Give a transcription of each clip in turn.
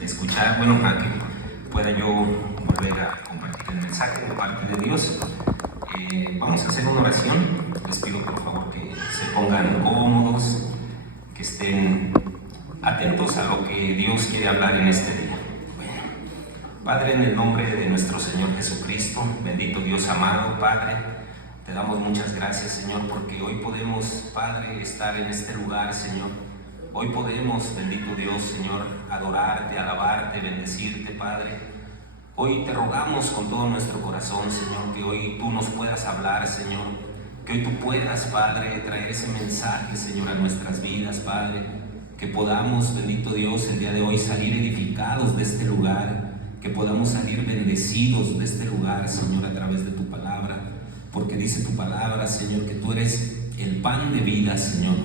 escuchar, bueno, a que pueda yo volver a compartir el mensaje de parte de Dios. Vamos a hacer una oración. Les pido por favor que se pongan cómodos, que estén atentos a lo que Dios quiere hablar en este día. Bueno, Padre, en el nombre de nuestro Señor Jesucristo, bendito Dios amado, Padre, te damos muchas gracias, Señor, porque hoy podemos, Padre, estar en este lugar, Señor. Hoy podemos, bendito Dios, Señor, adorarte, alabarte, bendecirte, Padre. Hoy te rogamos con todo nuestro corazón, Señor, que hoy tú nos puedas hablar, Señor. Que hoy tú puedas, Padre, traer ese mensaje, Señor, a nuestras vidas, Padre. Que podamos, bendito Dios, el día de hoy salir edificados de este lugar. Que podamos salir bendecidos de este lugar, Señor, a través de tu palabra. Porque dice tu palabra, Señor, que tú eres el pan de vida, Señor.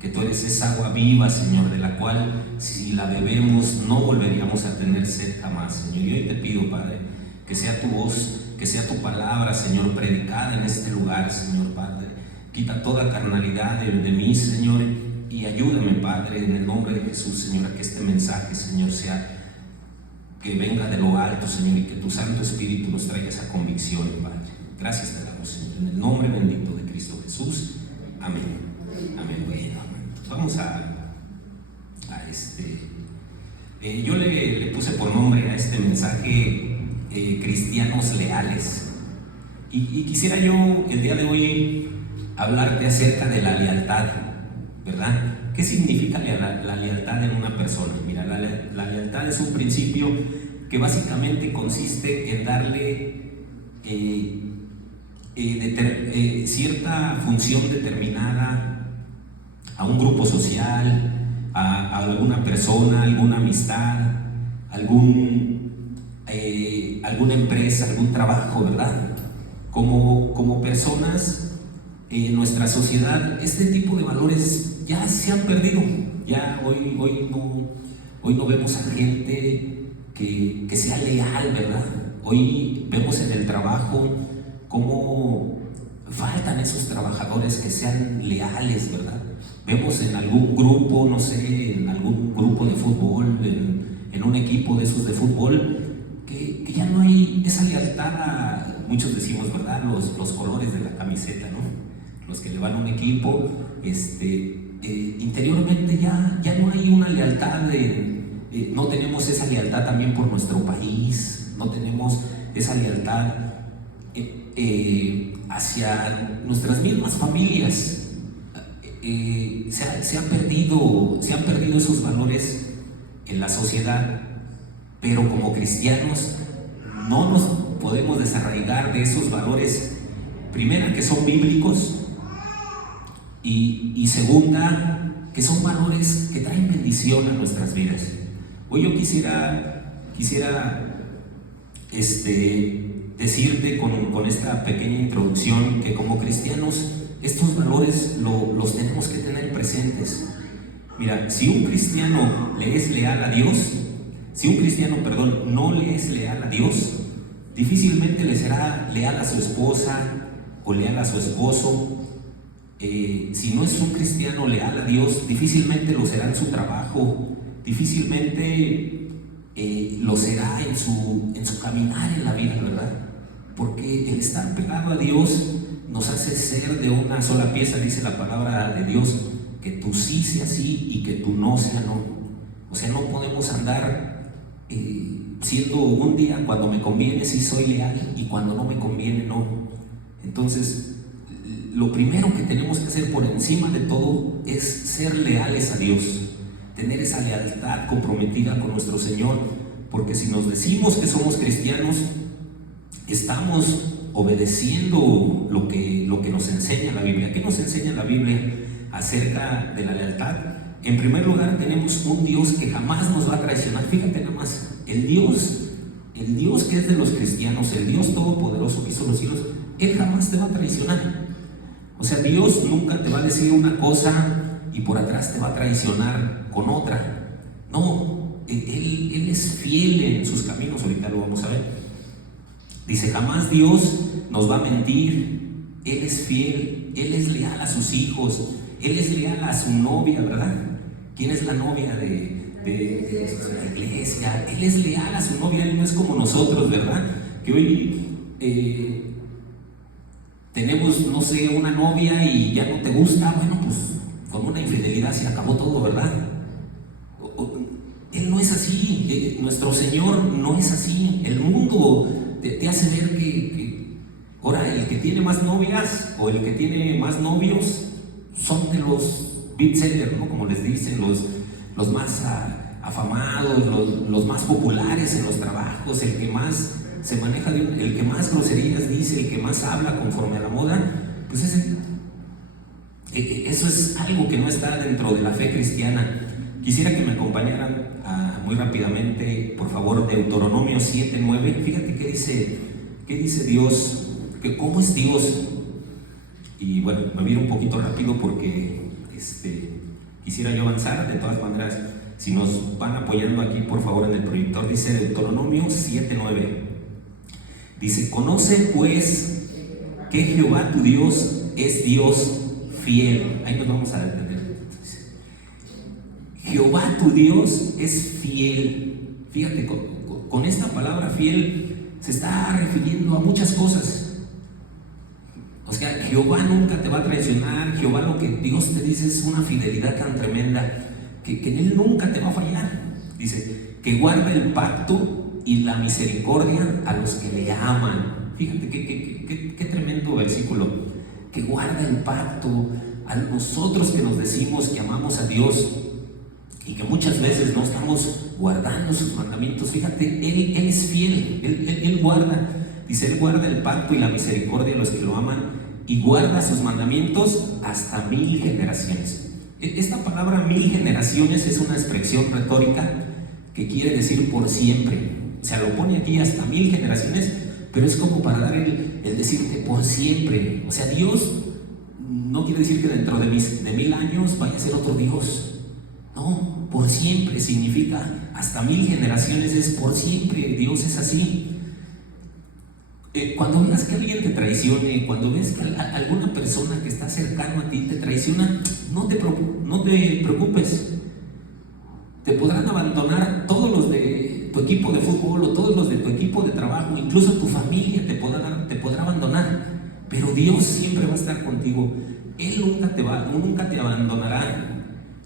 Que tú eres esa agua viva, Señor, de la cual si la bebemos no volveríamos a tener sed jamás, Señor. Y hoy te pido, Padre, que sea tu voz, que sea tu palabra, Señor, predicada en este lugar, Señor, Padre. Quita toda carnalidad de mí, Señor, y ayúdame, Padre, en el nombre de Jesús, Señor, a que este mensaje, Señor, sea que venga de lo alto, Señor, y que tu Santo Espíritu nos traiga esa convicción, Padre. Gracias te damos, Señor, en el nombre bendito de Cristo Jesús. Amén. Amén. Bueno, vamos yo le puse por nombre a este mensaje cristianos leales, y quisiera yo el día de hoy hablarte acerca de la lealtad, ¿verdad? ¿Qué significa la lealtad en una persona? Mira, la lealtad es un principio que básicamente consiste en darle cierta función determinada a un grupo social, a alguna persona, alguna amistad, alguna empresa, algún trabajo, ¿verdad? Como personas en nuestra sociedad, este tipo de valores ya se han perdido. Ya hoy no vemos a gente que sea leal, ¿verdad? Hoy vemos en el trabajo cómo faltan esos trabajadores que sean leales, ¿verdad? Vemos en algún grupo, no sé, en algún grupo de fútbol, en un equipo de esos de fútbol, que ya no hay esa lealtad muchos decimos, ¿verdad? Los colores de la camiseta, ¿no? Los que le van a un equipo, interiormente ya no hay una lealtad, no tenemos esa lealtad también por nuestro país, no tenemos esa lealtad hacia nuestras mismas familias. Se han perdido esos valores en la sociedad, pero como cristianos no nos podemos desarraigar de esos valores, primera, que son bíblicos, y segunda, que son valores que traen bendición a nuestras vidas. Hoy yo quisiera decirte con esta pequeña introducción que como cristianos estos valores los tenemos que tener presentes. Mira, si un cristiano le es leal a Dios, no le es leal a Dios, difícilmente le será leal a su esposa o leal a su esposo. Si no es un cristiano leal a Dios, difícilmente lo será en su trabajo, difícilmente lo será en su caminar en la vida, ¿verdad? Porque el estar pegado a Dios nos hace ser de una sola pieza, dice la palabra de Dios, que tu sí sea sí y que tu no sea no. O sea, no podemos andar siendo un día cuando me conviene sí soy leal y cuando no me conviene no. Entonces, lo primero que tenemos que hacer por encima de todo es ser leales a Dios, tener esa lealtad comprometida con nuestro Señor, porque si nos decimos que somos cristianos, estamos obedeciendo lo que nos enseña la Biblia. ¿Qué nos enseña la Biblia acerca de la lealtad? En primer lugar, tenemos un Dios que jamás nos va a traicionar. Fíjate nada más, el Dios que es de los cristianos, el Dios todopoderoso que hizo los cielos, Él jamás te va a traicionar. O sea, Dios nunca te va a decir una cosa y por atrás te va a traicionar con otra. No, Él es fiel en sus caminos. Ahorita lo vamos a ver. Dice, jamás Dios nos va a mentir. Él es fiel, Él es leal a sus hijos, Él es leal a su novia, ¿verdad? ¿Quién es la novia de de la iglesia. Él es leal a su novia, él no es como nosotros, ¿verdad? Que hoy tenemos, no sé, una novia y ya no te gusta, bueno, pues con una infidelidad se acabó todo, ¿verdad? Él no es así, nuestro Señor no es así. El mundo te hace ver que ahora el que tiene más novias o el que tiene más novios son de los bestsellers, ¿no? Como les dicen, los más afamados, los más populares en los trabajos, el que más se maneja, el que más groserías dice, el que más habla conforme a la moda. Pues eso es algo que no está dentro de la fe cristiana. Quisiera que me acompañaran muy rápidamente, por favor, Deuteronomio 7:9. Fíjate qué dice Dios, que cómo es Dios. Y bueno, me voy a ir un poquito rápido porque quisiera yo avanzar. De todas maneras, si nos van apoyando aquí, por favor, en el proyector, dice Deuteronomio 7:9. Dice: conoce pues que Jehová tu Dios es Dios fiel. Ahí nos vamos a detener. Jehová tu Dios es fiel. Fíjate, con esta palabra fiel se está refiriendo a muchas cosas. O sea, Jehová nunca te va a traicionar. Jehová, lo que Dios te dice es una fidelidad tan tremenda que en Él nunca te va a fallar. Dice que guarda el pacto y la misericordia a los que le aman. Fíjate qué tremendo versículo. Que guarda el pacto a nosotros que nos decimos que amamos a Dios y que muchas veces no estamos guardando sus mandamientos. Fíjate, Él es fiel, Él guarda. Dice: Él guarda el pacto y la misericordia a los que lo aman y guarda sus mandamientos hasta 1000 generaciones. Esta palabra 1000 generaciones es una expresión retórica que quiere decir por siempre. O sea, lo pone aquí hasta 1000 generaciones, pero es como para dar el decirte por siempre. O sea, Dios no quiere decir que dentro de 1000 años vaya a ser otro Dios. No, por siempre significa hasta 1000 generaciones, es por siempre. Dios es así. Cuando veas que alguien te traicione, cuando ves que alguna persona que está cercano a ti te traiciona, no te preocupes. Te podrán abandonar todos los de tu equipo de fútbol o todos los de tu equipo de trabajo, incluso tu familia te podrá abandonar, pero Dios siempre va a estar contigo. Él nunca te abandonará.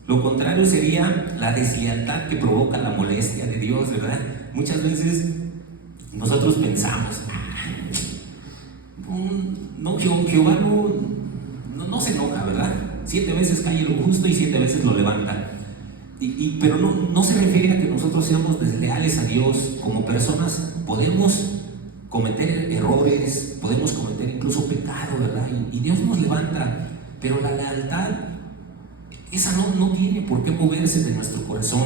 Lo contrario sería la deslealtad que provoca la molestia de Dios, ¿verdad? Muchas veces nosotros pensamos: no, Jehová no se enoja, ¿verdad? 7 veces cae el justo y 7 veces lo levanta. Pero no se refiere a que nosotros seamos desleales a Dios. Como personas podemos cometer errores, podemos cometer incluso pecado, ¿verdad? Y Dios nos levanta, pero la lealtad, esa no tiene por qué moverse de nuestro corazón.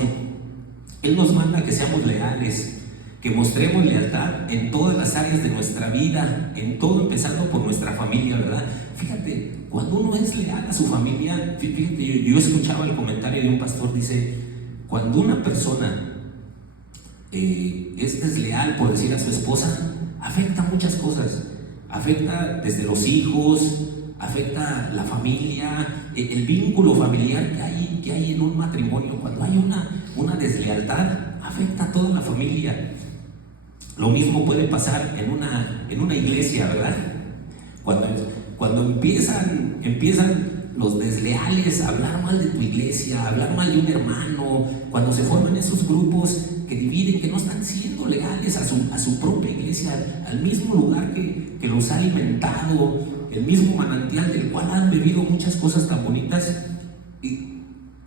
Él nos manda que seamos leales, que mostremos lealtad en todas las áreas de nuestra vida, en todo, empezando por nuestra familia, ¿verdad? Fíjate, cuando uno es leal a su familia, fíjate, yo escuchaba el comentario de un pastor, dice: cuando una persona es desleal, por decir, a su esposa, afecta muchas cosas. Afecta desde los hijos, afecta la familia, el vínculo familiar que hay en un matrimonio. Cuando hay una deslealtad, afecta a toda la familia. Lo mismo puede pasar en una iglesia, ¿verdad? Cuando empiezan los desleales a hablar mal de tu iglesia, a hablar mal de un hermano, cuando se forman esos grupos que dividen, que no están siendo leales a su propia iglesia, al mismo lugar que los ha alimentado, el mismo manantial del cual han bebido muchas cosas tan bonitas, y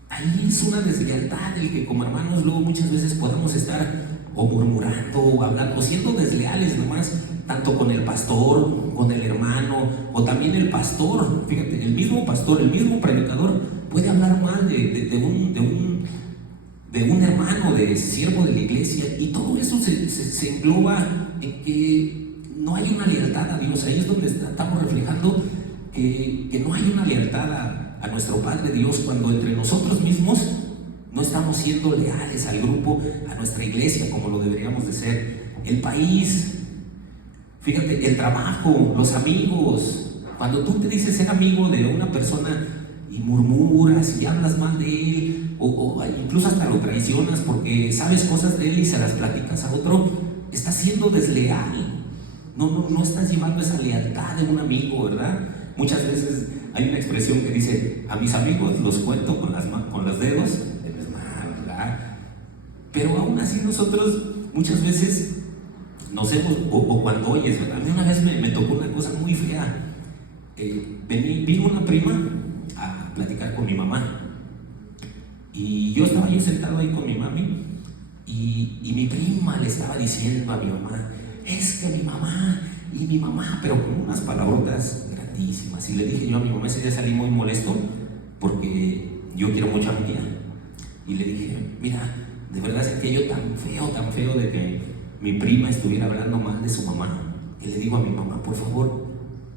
ahí es una deslealtad el que como hermanos luego muchas veces podemos estar o murmurando o hablando, o siendo desleales nomás, tanto con el pastor, con el hermano, o también el pastor. Fíjate, el mismo pastor, el mismo predicador puede hablar mal de un hermano, de siervo de la iglesia, y todo eso se engloba en que no hay una lealtad a Dios. Ahí es donde estamos reflejando que no hay una lealtad a nuestro Padre Dios, cuando entre nosotros mismos no estamos siendo leales al grupo, a nuestra iglesia, como lo deberíamos de ser. El país, fíjate, el trabajo, los amigos. Cuando tú te dices ser amigo de una persona y murmuras y hablas mal de él, o incluso hasta lo traicionas porque sabes cosas de él y se las platicas a otro, estás siendo desleal. No estás llevando esa lealtad de un amigo, ¿verdad? Muchas veces hay una expresión que dice: a mis amigos los cuento con los dedos de mis manos, ¿verdad? Pero aún así nosotros muchas veces nos hemos, o cuando oyes, ¿verdad? A mí una vez me tocó una cosa muy fea. Vino una prima a platicar con mi mamá y yo estaba sentado ahí con mi mami y mi prima le estaba diciendo a mi mamá: es que mi mamá, pero con unas palabrotas grandísimas. Y le dije yo a mi mamá, ese día salí muy molesto porque yo quiero mucho a mi tía, y le dije: mira, de verdad sentía yo tan feo de que mi prima estuviera hablando mal de su mamá, que le digo a mi mamá: por favor,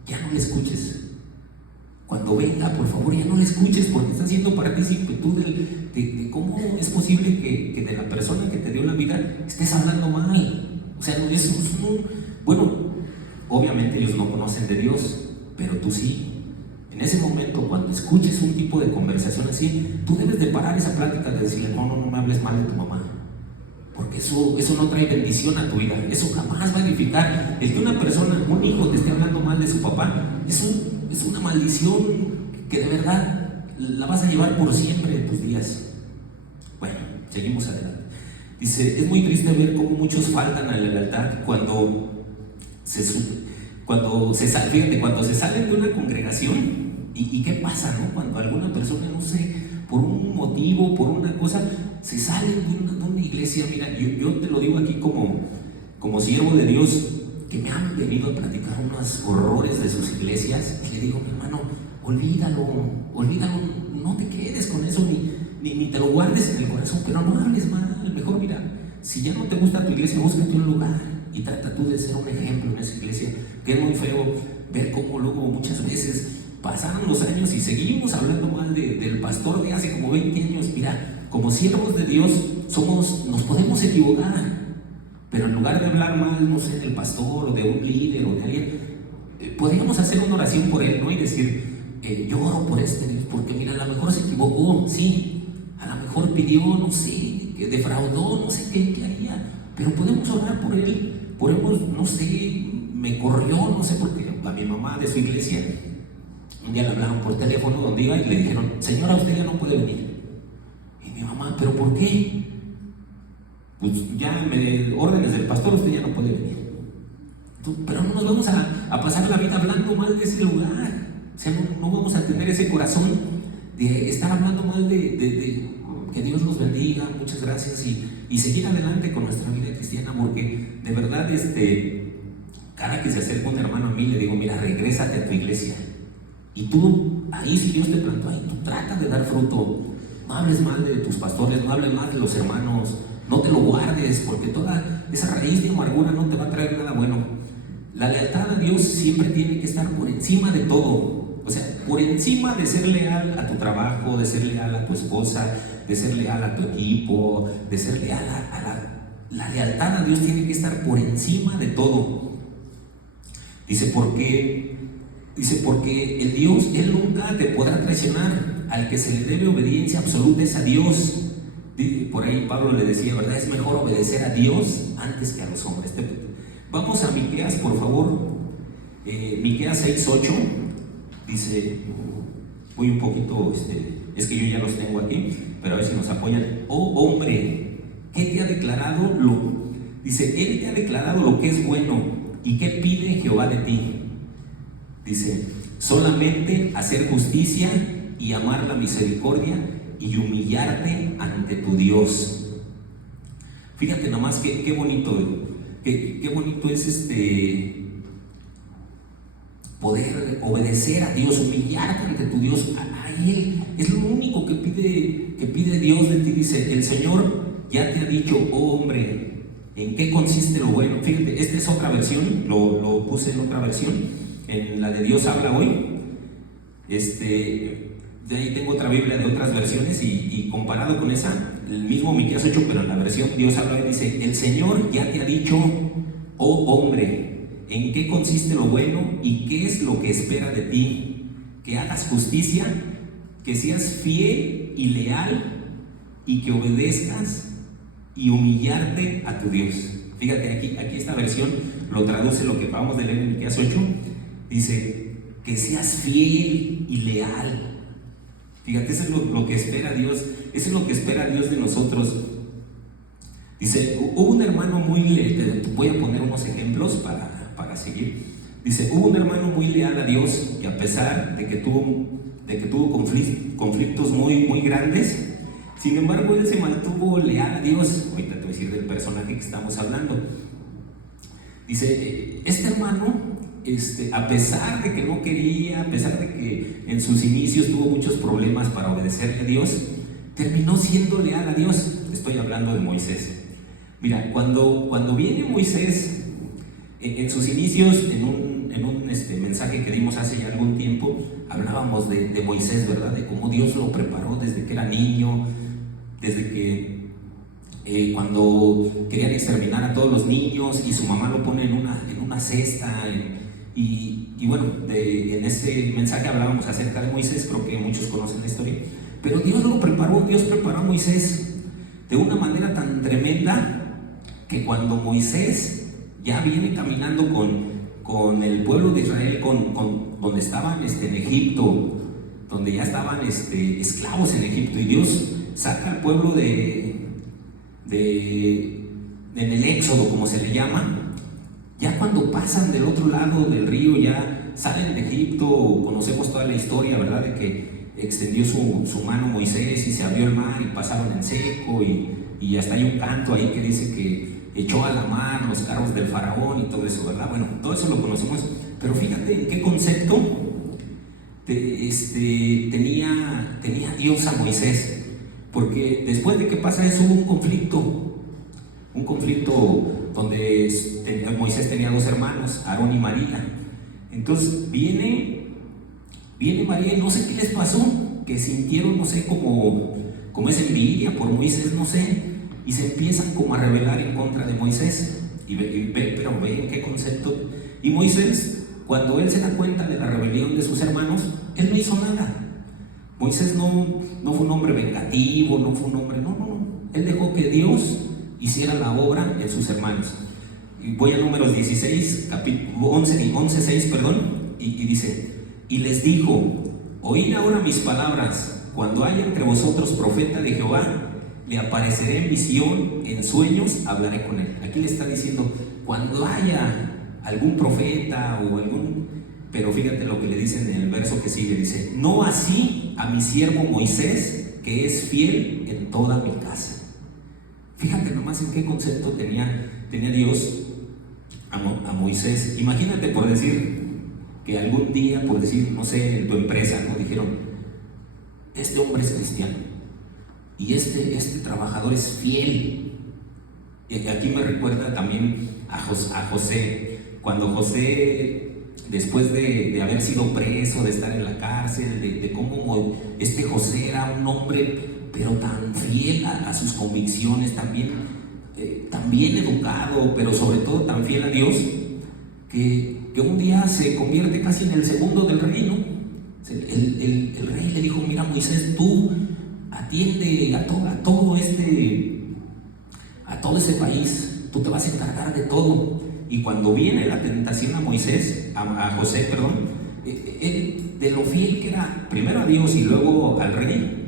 ya no le escuches. Cuando venga, por favor, ya no le escuches, porque está siendo partícipe tú de cómo es posible que de la persona que te dio la vida estés hablando mal. O sea, bueno, obviamente ellos no conocen de Dios, pero tú sí. En ese momento, cuando escuches un tipo de conversación así, tú debes de parar esa plática de decirle: no me hables mal de tu mamá, porque eso no trae bendición a tu vida. Eso jamás va a edificar. El que una persona, un hijo, te esté hablando mal de su papá, es una maldición que de verdad la vas a llevar por siempre de tus días. Bueno, seguimos adelante. Dice: es muy triste ver cómo muchos faltan a la lealtad cuando se salen de una congregación. ¿Y qué pasa, no? Cuando alguna persona, no sé, por un motivo, por una cosa, se sale de una iglesia. Mira, yo te lo digo aquí como siervo de Dios, que me han venido a platicar unos horrores de sus iglesias, y le digo: mi hermano, olvídalo, no te quedes con eso, ni te lo guardes en el corazón, pero no hables mal. Mejor, mira, si ya no te gusta tu iglesia, búscate un lugar y trata tú de ser un ejemplo en esa iglesia. Que es muy feo ver cómo luego muchas veces pasaron los años y seguimos hablando mal del pastor de hace como 20 años. Mira, como siervos de Dios nos podemos equivocar, pero en lugar de hablar mal, no sé, del pastor o de un líder o de alguien, podríamos hacer una oración por él, ¿no? Y decir: yo oro por este Dios, porque mira, a lo mejor se equivocó, sí, a lo mejor pidió, no sé, que defraudó, no sé qué haría, pero podemos orar por él. No sé, me corrió, no sé, porque a mi mamá de su iglesia un día le hablaron por teléfono donde iba y le dijeron: señora, usted ya no puede venir. Y mi mamá: ¿pero por qué? Pues ya órdenes del pastor, usted ya no puede venir. Pero no nos vamos a pasar la vida hablando mal de ese lugar. O sea, no vamos a tener ese corazón de estar hablando mal de que Dios nos bendiga, muchas gracias, y seguir adelante con nuestra vida cristiana, porque de verdad, cada que se acerca un hermano a mí, le digo: mira, regrésate a tu iglesia, y tú, ahí si Dios te plantó ahí, tú trata de dar fruto. No hables mal de tus pastores, no hables mal de los hermanos, no te lo guardes, porque toda esa raíz de amargura no te va a traer nada bueno. La lealtad a Dios siempre tiene que estar por encima de todo. O sea, por encima de ser leal a tu trabajo, de ser leal a tu esposa, de ser leal a tu equipo, de ser leal la lealtad a Dios tiene que estar por encima de todo. Dice: porque el Dios, Él nunca te podrá traicionar. Al que se le debe obediencia absoluta es a Dios. Por ahí Pablo le decía, ¿verdad? Es mejor obedecer a Dios antes que a los hombres. Vamos a Miqueas, por favor. Miqueas 6:8. Dice, voy un poquito, es que yo ya los tengo aquí, pero a ver si nos apoyan. Oh hombre, ¿qué te ha declarado dice, Él te ha declarado lo que es bueno, y qué pide Jehová de ti? Dice, solamente hacer justicia y amar la misericordia y humillarte ante tu Dios. Fíjate nomás qué bonito, qué bonito es poder obedecer a Dios, humillarte ante tu Dios, a Él. Es lo único que pide Dios de ti. Dice, el Señor ya te ha dicho, oh hombre, ¿en qué consiste lo bueno? Fíjate, esta es otra versión, lo puse en otra versión, en la de Dios habla hoy. De ahí tengo otra Biblia de otras versiones y comparado con esa, el mismo Miqueas 8, pero en la versión Dios habla hoy, dice, el Señor ya te ha dicho, oh hombre, ¿en qué consiste lo bueno y qué es lo que espera de ti? Que hagas justicia, que seas fiel y leal, y que obedezcas y humillarte a tu Dios. Fíjate, aquí esta versión lo traduce lo que acabamos de leer en Miqueas 8. Dice, que seas fiel y leal. Fíjate, eso es lo que espera Dios. Eso es lo que espera Dios de nosotros. Dice, hubo un hermano muy leal. Voy a poner unos ejemplos para seguir. Dice, hubo un hermano muy leal a Dios que a pesar de que tuvo conflictos muy, muy grandes, sin embargo, él se mantuvo leal a Dios. Ahorita te voy a decir del personaje que estamos hablando. Dice, este hermano, a pesar de que no quería, a pesar de que en sus inicios tuvo muchos problemas para obedecerle a Dios, terminó siendo leal a Dios. Estoy hablando de Moisés. Mira, cuando viene Moisés, en sus inicios, en un mensaje que dimos hace ya algún tiempo, hablábamos de Moisés, ¿verdad? De cómo Dios lo preparó desde que era niño, desde que cuando querían exterminar a todos los niños y su mamá lo pone en una cesta. Y bueno, en ese mensaje hablábamos acerca de Moisés, creo que muchos conocen la historia, pero Dios preparó a Moisés de una manera tan tremenda que cuando Moisés ya viene caminando con el pueblo de Israel, donde estaban en Egipto, donde ya estaban esclavos en Egipto, y Dios saca al pueblo en el Éxodo, como se le llama. Ya cuando pasan del otro lado del río, ya salen de Egipto, conocemos toda la historia, ¿verdad? De que extendió su mano Moisés y se abrió el mar y pasaron en seco, y hasta hay un canto ahí que dice que echó a la mar los carros del faraón y todo eso, ¿verdad? Bueno, todo eso lo conocemos, pero fíjate en qué concepto tenía Dios a Moisés, porque después de que pasa eso hubo un conflicto donde Moisés tenía dos hermanos, Aarón y María. Entonces viene María y no sé qué les pasó, que sintieron, no sé, como esa envidia por Moisés, no sé, y se empiezan como a rebelar en contra de Moisés. Pero ve en qué concepto. Y Moisés, cuando él se da cuenta de la rebelión de sus hermanos, él no hizo nada. Moisés no fue un hombre vengativo, no fue un hombre, no. Él dejó que Dios hiciera la obra en sus hermanos. Y voy a Números 16, capítulo 11:6, y dice, y les dijo, oíd ahora mis palabras, cuando haya entre vosotros profeta de Jehová, le apareceré en visión, en sueños, hablaré con él. Aquí le está diciendo, cuando haya algún profeta o pero fíjate lo que le dice en el verso que sigue, dice, no así a mi siervo Moisés, que es fiel en toda mi casa. Fíjate nomás en qué concepto tenía Dios a Moisés. Imagínate, por decir, que algún día, por decir, no sé, en tu empresa, ¿no? Dijeron, este hombre es cristiano y este trabajador es fiel. Y aquí me recuerda también a José, cuando José, después de haber sido preso, de estar en la cárcel, de cómo José era un hombre pero tan fiel a sus convicciones, también educado, pero sobre todo tan fiel a Dios, que un día se convierte casi en el segundo del reino. El rey le dijo, mira Moisés, tú atiende a todo ese país, tú te vas a encargar de todo. Y cuando viene la tentación a José, él, de lo fiel que era primero a Dios y luego al rey,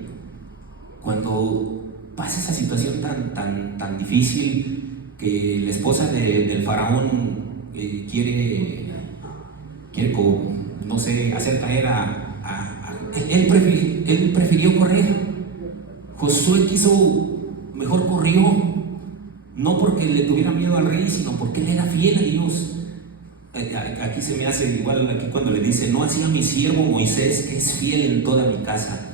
cuando pasa esa situación tan difícil, que la esposa del faraón quiere no sé, hacer caer él prefirió correr. Josué mejor corrió, no porque le tuviera miedo al rey, sino porque él era fiel a Dios. Aquí se me hace igual, aquí cuando le dice, no así a mi siervo Moisés, que es fiel en toda mi casa.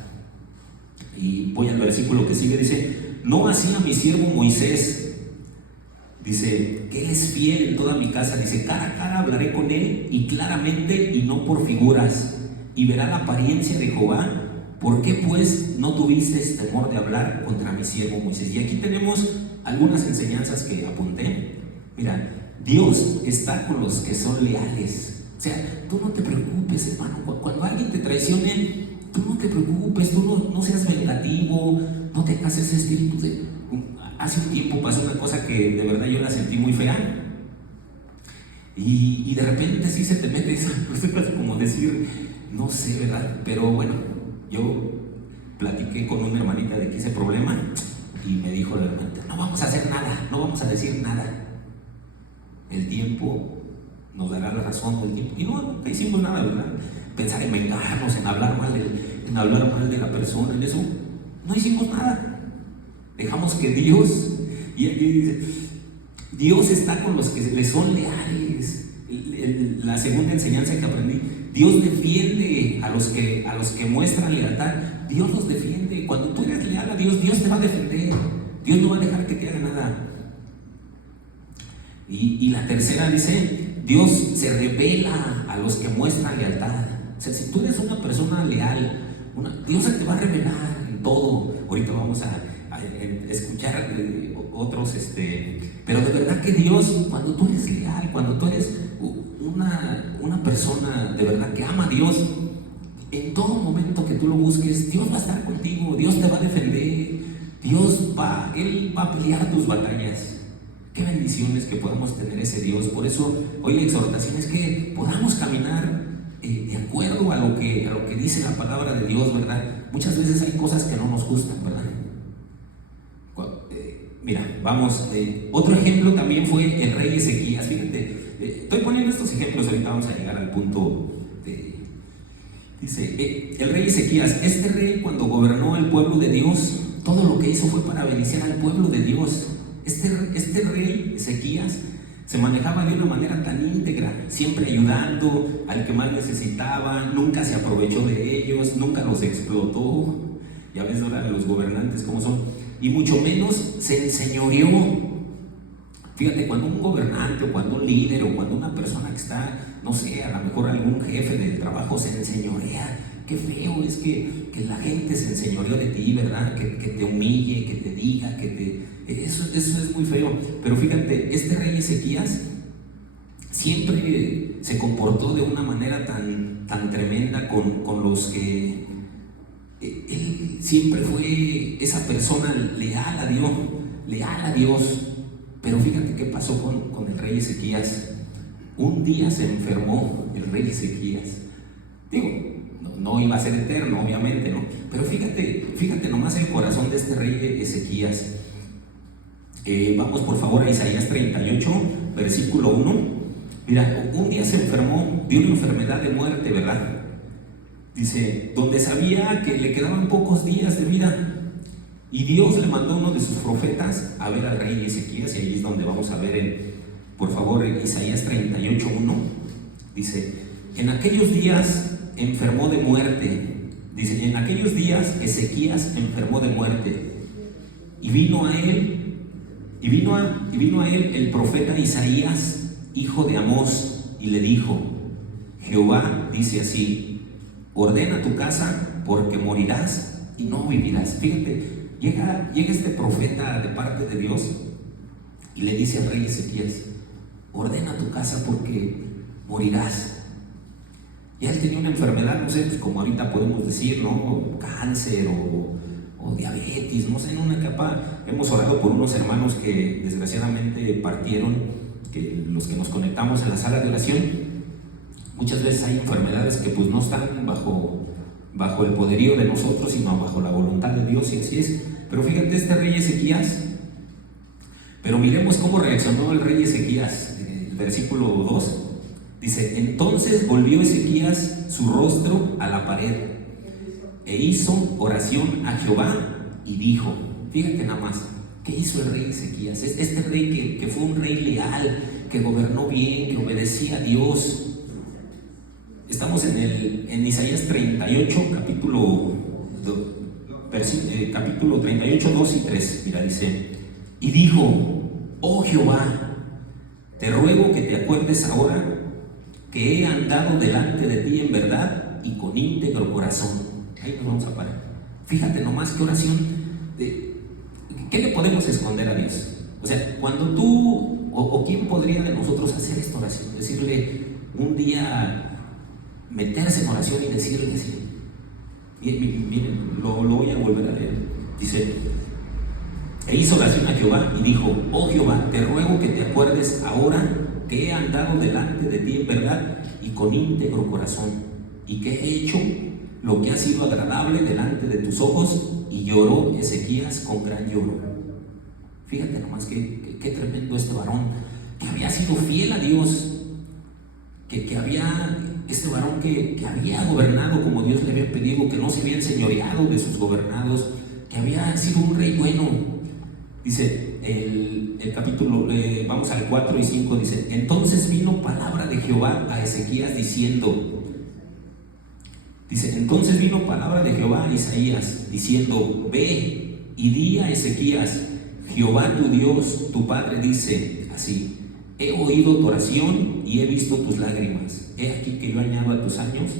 Y voy al versículo que sigue, dice, no así a mi siervo Moisés, dice, que él es fiel en toda mi casa, dice, cara a cara hablaré con él, y claramente, y no por figuras, y verá la apariencia de Jehová. ¿Por qué pues no tuviste temor de hablar contra mi siervo Moisés? Y aquí tenemos algunas enseñanzas que apunté. Mira, Dios está con los que son leales. O sea, tú no te preocupes, hermano, cuando alguien te traicione, tú no te preocupes, tú no seas vengativo, no tengas ese espíritu de... Hace un tiempo pasó una cosa que de verdad yo la sentí muy fea. Y de repente sí se te mete esa cosa como decir, no sé, ¿verdad? Pero bueno, yo platiqué con una hermanita de que ese problema y me dijo de repente, no vamos a hacer nada, no vamos a decir nada. El tiempo nos dará la razón del tiempo. Y nunca hicimos nada, ¿verdad? Pensar en vengarnos, en hablar mal de la persona, en eso, no hicimos nada. Dejamos que Dios, y aquí dice, Dios está con los que le son leales. La segunda enseñanza que aprendí, Dios defiende a los que muestran lealtad. Dios los defiende. Cuando tú eres leal a Dios, Dios te va a defender. Dios no va a dejar que te haga nada. Y la tercera dice, Dios se revela a los que muestran lealtad. O sea, si tú eres una persona leal, Dios se te va a revelar en todo. Ahorita vamos a escuchar otros, pero de verdad que Dios, cuando tú eres leal, cuando tú eres una persona de verdad que ama a Dios, en todo momento que tú lo busques, Dios va a estar contigo, Dios te va a defender, Él va a pelear tus batallas. Qué bendiciones que podamos tener ese Dios. Por eso hoy la exhortación es que podamos caminar de acuerdo a lo que dice la palabra de Dios, ¿verdad? Muchas veces hay cosas que no nos gustan, ¿verdad? Mira, vamos, otro ejemplo también fue el rey Ezequías. Fíjate, estoy poniendo estos ejemplos, ahorita vamos a llegar al punto dice, el rey Ezequías, este rey cuando gobernó el pueblo de Dios, todo lo que hizo fue para beneficiar al pueblo de Dios. Este rey Ezequías se manejaba de una manera tan íntegra, siempre ayudando al que más necesitaba, nunca se aprovechó de ellos, nunca los explotó. Ya ves ahora los gobernantes cómo son, y mucho menos se enseñoreó. Fíjate, cuando un gobernante o cuando un líder o cuando una persona que está, no sé, a lo mejor algún jefe de trabajo se enseñorea, qué feo es que la gente se enseñoreó de ti, ¿verdad? Que te humille, que te diga, eso es muy feo. Pero fíjate, este rey Ezequías siempre se comportó de una manera tan tremenda con los que... Él siempre fue esa persona leal a Dios. Pero fíjate qué pasó con el rey Ezequías. Un día se enfermó el rey Ezequías. Digo, no iba a ser eterno, obviamente, ¿no? Pero fíjate nomás el corazón de este rey Ezequías. Vamos por favor a Isaías 38, versículo 1. Mira, un día se enfermó de una enfermedad de muerte, ¿verdad? Dice, donde sabía que le quedaban pocos días de vida. Y Dios le mandó a uno de sus profetas a ver al rey Ezequías, y ahí es donde vamos a ver, por favor, Isaías 38, 1. Dice, en aquellos días enfermó de muerte. Dice, en aquellos días Ezequías enfermó de muerte. Y vino a él el profeta Isaías, hijo de Amós, y le dijo, Jehová dice así, ordena tu casa porque morirás y no vivirás. Fíjate, llega este profeta de parte de Dios y le dice al rey Ezequías, ordena tu casa porque morirás. Y él tenía una enfermedad, no sé, pues como ahorita podemos decir, ¿no? Cáncer o diabetes, no sé, en una etapa. Hemos orado por unos hermanos que desgraciadamente partieron, que los que nos conectamos en la sala de oración, muchas veces hay enfermedades que pues no están bajo el poderío de nosotros, sino bajo la voluntad de Dios, y así es. Pero fíjate, este rey Ezequías, pero miremos cómo reaccionó el rey Ezequías. El versículo 2 dice, entonces volvió Ezequías su rostro a la pared e hizo oración a Jehová y dijo, fíjate nada más, ¿qué hizo el rey Ezequías? Este rey que fue un rey leal, que gobernó bien, que obedecía a Dios. Estamos en Isaías 38, capítulo 38, 2 y 3. Mira, dice, y dijo, oh Jehová, te ruego que te acuerdes ahora que he andado delante de ti en verdad y con íntegro corazón. Ahí nos vamos a parar. Fíjate nomás qué oración. ¿Qué le podemos esconder a Dios? O sea, cuando tú, o quién podría de nosotros hacer esta oración, decirle un día, meterse en oración y decirle así, Y miren, lo voy a volver a leer. Dice: e hizo oración a Jehová y dijo: oh Jehová, te ruego que te acuerdes ahora que he andado delante de ti en verdad y con íntegro corazón, y que he hecho lo que ha sido agradable delante de tus ojos. Y lloró Ezequías con gran lloro. Fíjate nomás qué tremendo este varón, que había sido fiel a Dios, que había, este varón que había gobernado como Dios le había pedido, que no se había enseñoreado de sus gobernados, que había sido un rey bueno. Dice el capítulo, vamos al 4 y 5, dice: entonces vino palabra de Jehová a Ezequías diciendo, entonces vino palabra de Jehová a Isaías diciendo: ve y di a Ezequías, Jehová tu Dios, tu Padre dice así: he oído tu oración y he visto tus lágrimas. He aquí que yo añado a tus años,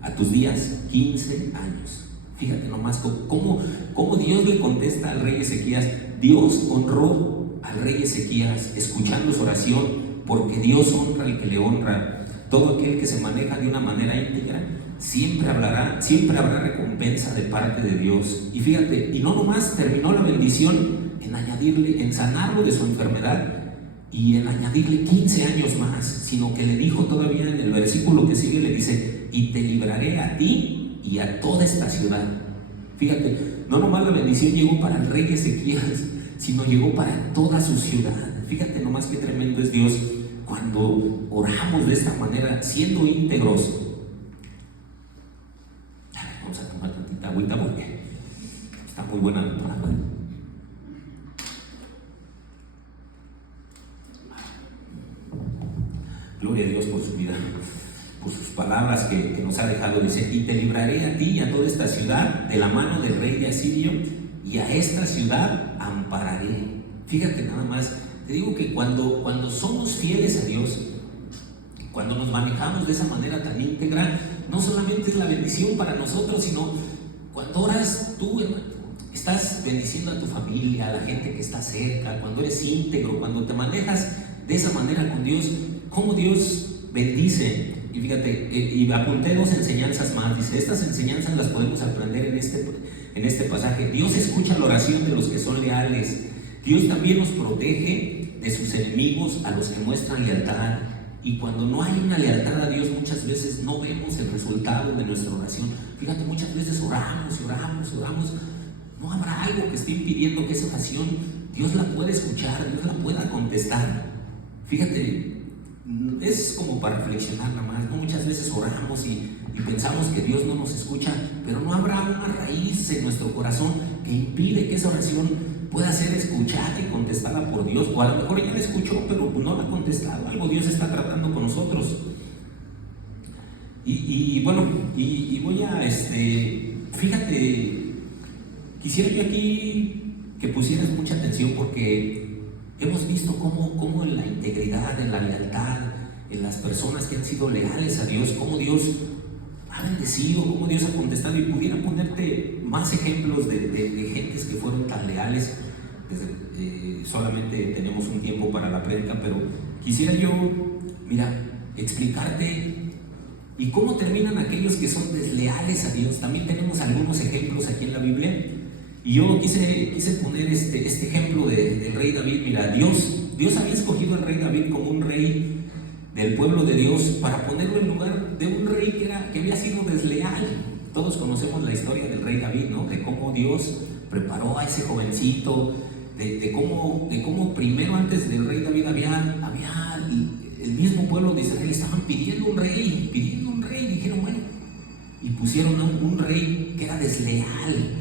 a tus días, 15 años. Fíjate nomás cómo Dios le contesta al rey Ezequías. Dios honró al rey Ezequías escuchando su oración, porque Dios honra al que le honra. Todo aquel que se maneja de una manera íntegra, siempre habrá recompensa de parte de Dios. Y fíjate, y no nomás terminó la bendición en sanarlo de su enfermedad y en añadirle 15 años más, sino que le dijo todavía en el versículo que sigue, le dice: y te libraré a ti y a toda esta ciudad. Fíjate, no nomás la bendición llegó para el rey Ezequías, sino llegó para toda su ciudad. Fíjate nomás qué tremendo es Dios cuando oramos de esta manera, siendo íntegros. Vamos a tomar tantita agüita porque está muy buena la palabra. Gloria a Dios por su vida, por sus palabras que nos ha dejado. Dice: y te libraré a ti y a toda esta ciudad de la mano del rey de Asirio, y a esta ciudad ampararé. Fíjate nada más, te digo que cuando somos fieles a Dios, cuando nos manejamos de esa manera tan íntegra, no solamente es la bendición para nosotros, sino cuando oras tú, estás bendiciendo a tu familia, a la gente que está cerca. Cuando eres íntegro, cuando te manejas de esa manera con Dios, cómo Dios bendice. Y fíjate, y apunté 2 enseñanzas más. Dice: estas enseñanzas las podemos aprender en este pasaje. Dios escucha la oración de los que son leales. Dios también nos protege de sus enemigos, a los que muestran lealtad. Y cuando no hay una lealtad a Dios, muchas veces no vemos el resultado de nuestra oración. Fíjate, muchas veces oramos. No habrá algo que esté impidiendo que esa oración Dios la pueda escuchar, Dios la pueda contestar. Fíjate, es como para reflexionar nada más, ¿no? Muchas veces oramos y pensamos que Dios no nos escucha, pero no habrá una raíz en nuestro corazón que impide que esa oración pueda ser escuchada y contestada por Dios. O a lo mejor ya la escuchó, pero no la ha contestado. Algo Dios está tratando con nosotros. Y bueno, voy a, fíjate, quisiera yo aquí que pusieras mucha atención, porque hemos visto cómo en la integridad, en la lealtad, en las personas que han sido leales a Dios, cómo Dios ha bendecido, cómo Dios ha contestado. Y pudiera ponerte más ejemplos de gentes que fueron tan leales. Solamente tenemos un tiempo para la prédica, pero quisiera yo, explicarte y cómo terminan aquellos que son desleales a Dios. También tenemos algunos ejemplos aquí en la Biblia. Y yo quise poner este ejemplo del rey David. Mira, Dios había escogido al rey David como un rey del pueblo de Dios, para ponerlo en lugar de un rey que había sido desleal. Todos conocemos la historia del rey David, ¿no? De cómo Dios preparó a ese jovencito, de cómo primero, antes del rey David, había el mismo pueblo de Israel estaban pidiendo un rey, y dijeron, bueno, y pusieron a un rey que era desleal.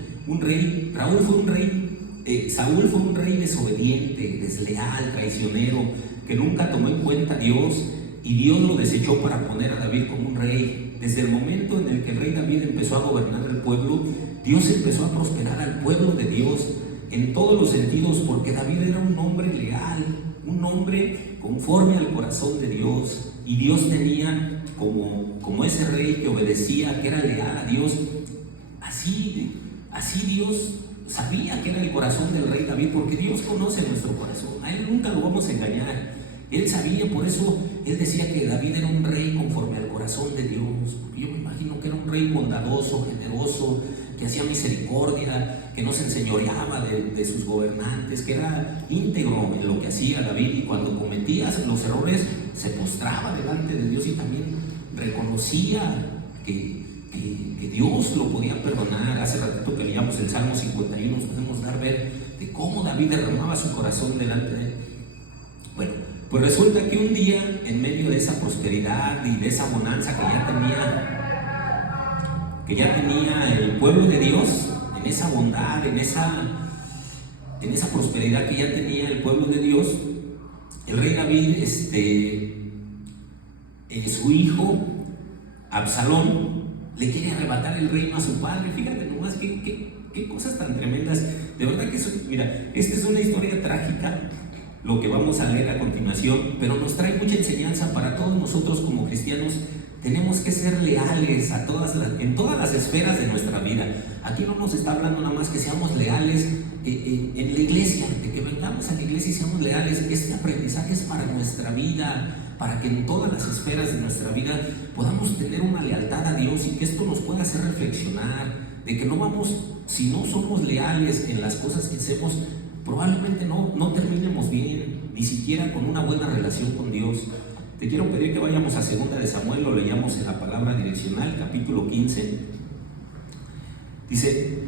Saúl fue un rey desobediente, desleal, traicionero, que nunca tomó en cuenta a Dios, y Dios lo desechó para poner a David como un rey. Desde el momento en el que el rey David empezó a gobernar el pueblo, Dios empezó a prosperar al pueblo de Dios en todos los sentidos, porque David era un hombre leal, un hombre conforme al corazón de Dios, y Dios tenía como ese rey que obedecía, que era leal a Dios. Así Dios sabía que era el corazón del rey David, porque Dios conoce nuestro corazón. A él nunca lo vamos a engañar. Él sabía, por eso él decía que David era un rey conforme al corazón de Dios. Yo me imagino que era un rey bondadoso, generoso, que hacía misericordia, que no se enseñoreaba de sus gobernantes, que era íntegro en lo que hacía David, y cuando cometía los errores se postraba delante de Dios y también reconocía que Dios lo podía perdonar. Hace ratito que leíamos el Salmo 51 nos podemos dar ver de cómo David derramaba su corazón delante de él. Bueno, pues resulta que un día, en medio de esa prosperidad y de esa bonanza que ya tenía el pueblo de Dios, en esa bondad, en esa prosperidad que ya tenía el pueblo de Dios, el rey David, su hijo Absalón le quiere arrebatar el reino a su padre. Fíjate nomás qué cosas tan tremendas. De verdad que mira, esta es una historia trágica, lo que vamos a leer a continuación, pero nos trae mucha enseñanza para todos nosotros como cristianos. Tenemos que ser leales en todas las esferas de nuestra vida. Aquí no nos está hablando nada más que seamos leales en la iglesia, de que vengamos a la iglesia y seamos leales. Este aprendizaje es para nuestra vida, para que en todas las esferas de nuestra vida podamos tener una lealtad a Dios, y que esto nos pueda hacer reflexionar de que si no somos leales en las cosas que hacemos, probablemente no terminemos bien, ni siquiera con una buena relación con Dios. Te quiero pedir que vayamos a 2 de Samuel, lo leíamos en la palabra direccional, capítulo 15. Dice,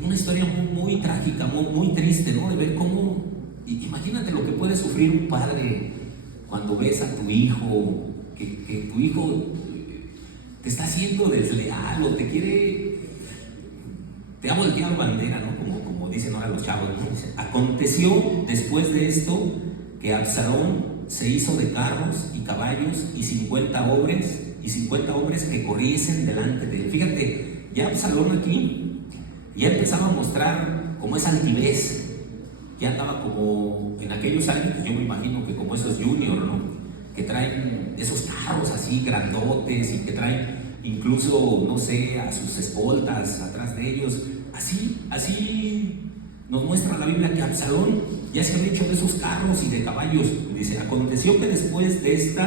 una historia muy trágica, muy triste, ¿no? De ver cómo, imagínate lo que puede sufrir un padre cuando ves a tu hijo, que tu hijo te está haciendo desleal o te ha volteado bandera, ¿no? Como dicen ahora los chavos, ¿no? Dice, aconteció después de esto que Absalón se hizo de carros y caballos y 50 hombres que corriesen delante de él. Fíjate, ya Absalón aquí ya empezaba a mostrar como esa altivez. Ya andaba como en aquellos años, yo me imagino que como esos juniors, ¿no? Que traen esos carros así grandotes y que traen incluso, no sé, a sus escoltas atrás de ellos. Así nos muestra la Biblia que Absalón ya se había hecho de esos carros y de caballos. Dice, aconteció que después de esto,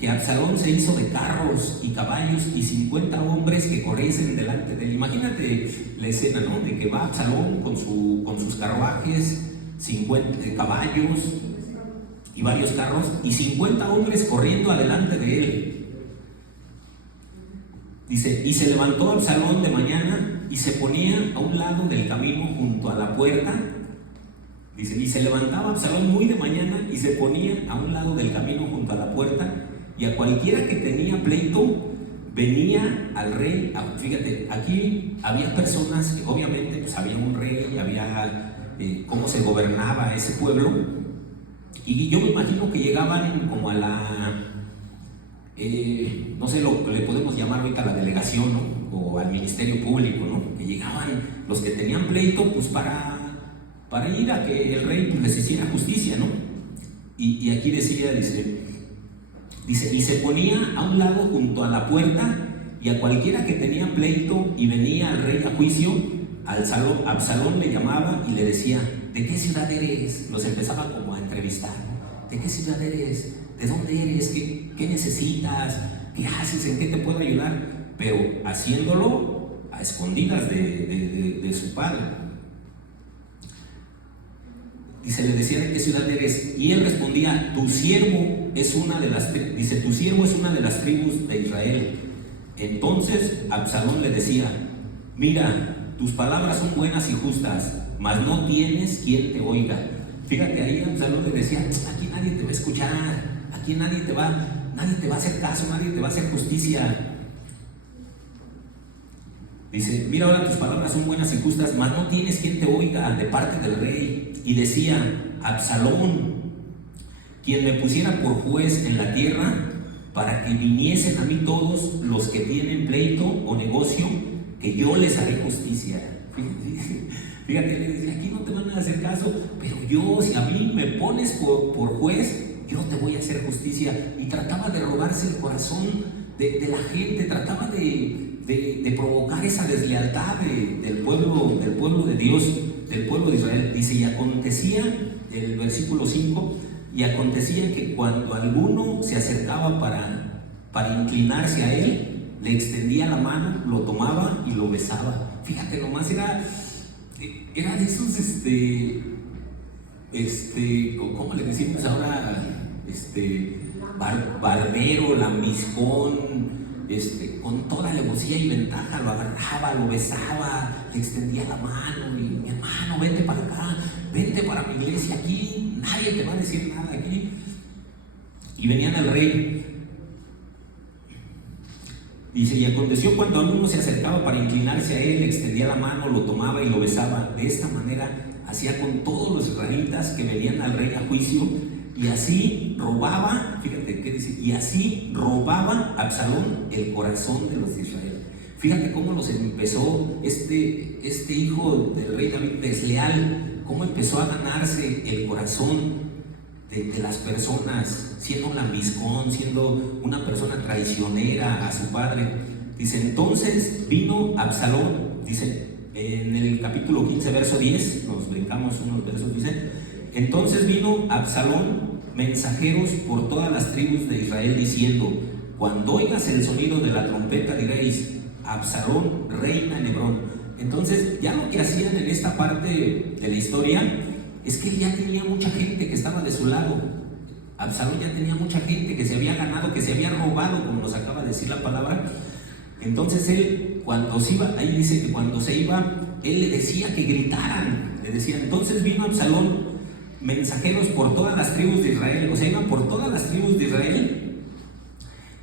que Absalón se hizo de carros y caballos y 50 hombres que corriesen delante de él. Imagínate la escena, ¿no? De que va Absalón con sus carruajes, 50 caballos y varios carros, y 50 hombres corriendo adelante de él. Dice, y se levantó Absalón de mañana y se ponía a un lado del camino junto a la puerta. Dice, y se levantaba Absalón muy de mañana y se ponía a un lado del camino junto a la puerta, y a cualquiera que tenía pleito venía al rey. Fíjate, aquí había personas que obviamente pues había un rey, había cómo se gobernaba ese pueblo, y yo me imagino que llegaban como a la no sé, lo que le podemos llamar ahorita la delegación, ¿no? O al ministerio público, ¿no? Que llegaban los que tenían pleito pues para ir a que el rey pues, les hiciera justicia, ¿no? Y aquí dice, y se ponía a un lado junto a la puerta, y a cualquiera que tenía pleito y venía al rey a juicio, Absalón le llamaba y le decía, ¿de qué ciudad eres? Los empezaba como a entrevistar, ¿no? ¿De qué ciudad eres? ¿De dónde eres? ¿Qué necesitas? ¿Qué haces? ¿En qué te puedo ayudar? Pero haciéndolo a escondidas de su padre. Dice, le decía, ¿de qué ciudad eres? Y él respondía, tu siervo es una de las tribus de Israel. Entonces Absalón le decía, mira, tus palabras son buenas y justas, mas no tienes quien te oiga. Fíjate, ahí Absalón le decía, aquí nadie te va a escuchar, aquí nadie te va a hacer caso, nadie te va a hacer justicia. Dice, mira, ahora tus palabras son buenas y justas, mas no tienes quien te oiga de parte del rey. Y decía, Absalón, quien me pusiera por juez en la tierra, para que viniesen a mí todos los que tienen pleito o negocio, que yo les haré justicia. Fíjate, le decía, aquí no te van a hacer caso, pero yo, si a mí me pones por juez, yo te voy a hacer justicia. Y trataba de robarse el corazón de la gente, trataba de provocar esa deslealtad del pueblo de Dios, del pueblo de Israel. Dice, y acontecía el versículo 5, y acontecía que cuando alguno se acercaba para inclinarse a él, le extendía la mano, lo tomaba y lo besaba. Fíjate nomás, era de esos, ¿cómo le decimos ahora? Barbero, lambiscón, con toda alevosía y ventaja, lo agarraba, lo besaba, le extendía la mano y: mi hermano, vente para acá, vente para mi iglesia, aquí nadie te va a decir nada aquí. Y venían al rey. Dice: y aconteció cuando alguno se acercaba para inclinarse a él, le extendía la mano, lo tomaba y lo besaba. De esta manera hacía con todos los israelitas que venían al rey a juicio, y así robaba, fíjate qué dice, y así robaba Absalón el corazón de los de Israel. Fíjate cómo los empezó este hijo del rey David desleal, cómo empezó a ganarse el corazón de las personas, siendo un lambiscón, siendo una persona traicionera a su padre. Dice: entonces vino Absalón, dice en el capítulo 15, verso 10, nos brincamos unos versos, dice: entonces vino Absalón mensajeros por todas las tribus de Israel, diciendo: cuando oigas el sonido de la trompeta diréis: Absalón reina en Hebrón. Entonces, ya lo que hacían en esta parte de la historia es que él ya tenía mucha gente que estaba de su lado. Absalón ya tenía mucha gente que se había ganado, que se había robado, como nos acaba de decir la palabra. Entonces él, cuando se iba, ahí dice que cuando se iba, él le decía que gritaran, le decía: entonces vino Absalón mensajeros por todas las tribus de Israel, o sea, iban por todas las tribus de Israel.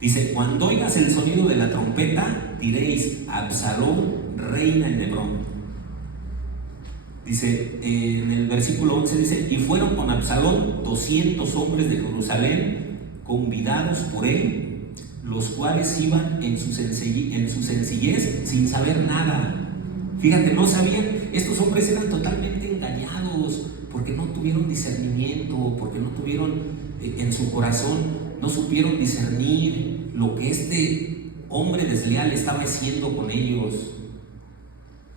Dice: cuando oigas el sonido de la trompeta, diréis: Absalón reina en Hebrón. Dice en el versículo 11, dice: y fueron con Absalón 200 hombres de Jerusalén, convidados por él, los cuales iban en su sencillez, sin saber nada. Fíjate, no sabían, estos hombres eran totalmente engañados, porque no tuvieron discernimiento, porque no tuvieron en su corazón, no supieron discernir lo que este hombre desleal estaba haciendo con ellos.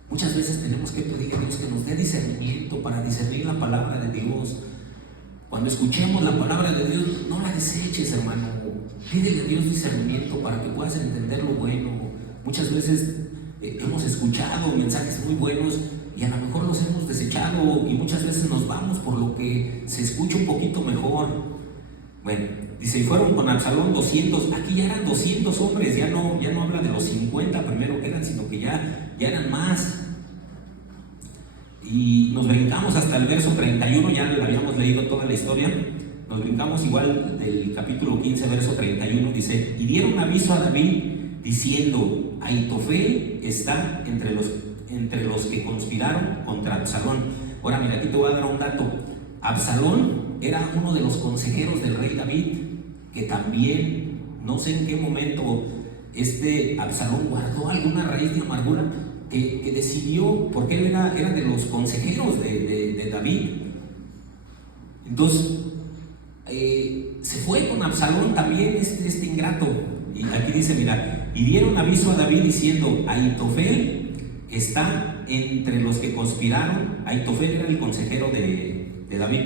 Muchas veces tenemos que pedir a Dios que nos dé discernimiento para discernir la palabra de Dios. Cuando escuchemos la palabra de Dios, no la deseches, hermano. Pídele a Dios discernimiento para que puedas entender lo bueno. Muchas veces hemos escuchado mensajes muy buenos y a lo mejor los hemos desechado, y muchas veces nos vamos por lo que se escucha un poquito mejor. Bueno, dice: y fueron con Absalón 200, aquí ya eran 200 hombres, ya no habla de los 50 primero que eran, sino que ya eran más. Y nos brincamos hasta el verso 31, ya le habíamos leído toda la historia, nos brincamos igual del capítulo 15, verso 31, dice: y dieron aviso a David diciendo: Ahitofel está entre los que conspiraron contra Absalón. Ahora mira, aquí te voy a dar un dato. Absalón era uno de los consejeros del rey David, que también, no sé en qué momento, Absalón guardó alguna raíz de amargura que decidió, porque él era de los consejeros de David. Entonces se fue con Absalón también este ingrato. Y aquí dice, mira: y dieron aviso a David diciendo: Ahitofel está entre los que conspiraron. Ahitofel era el consejero de David.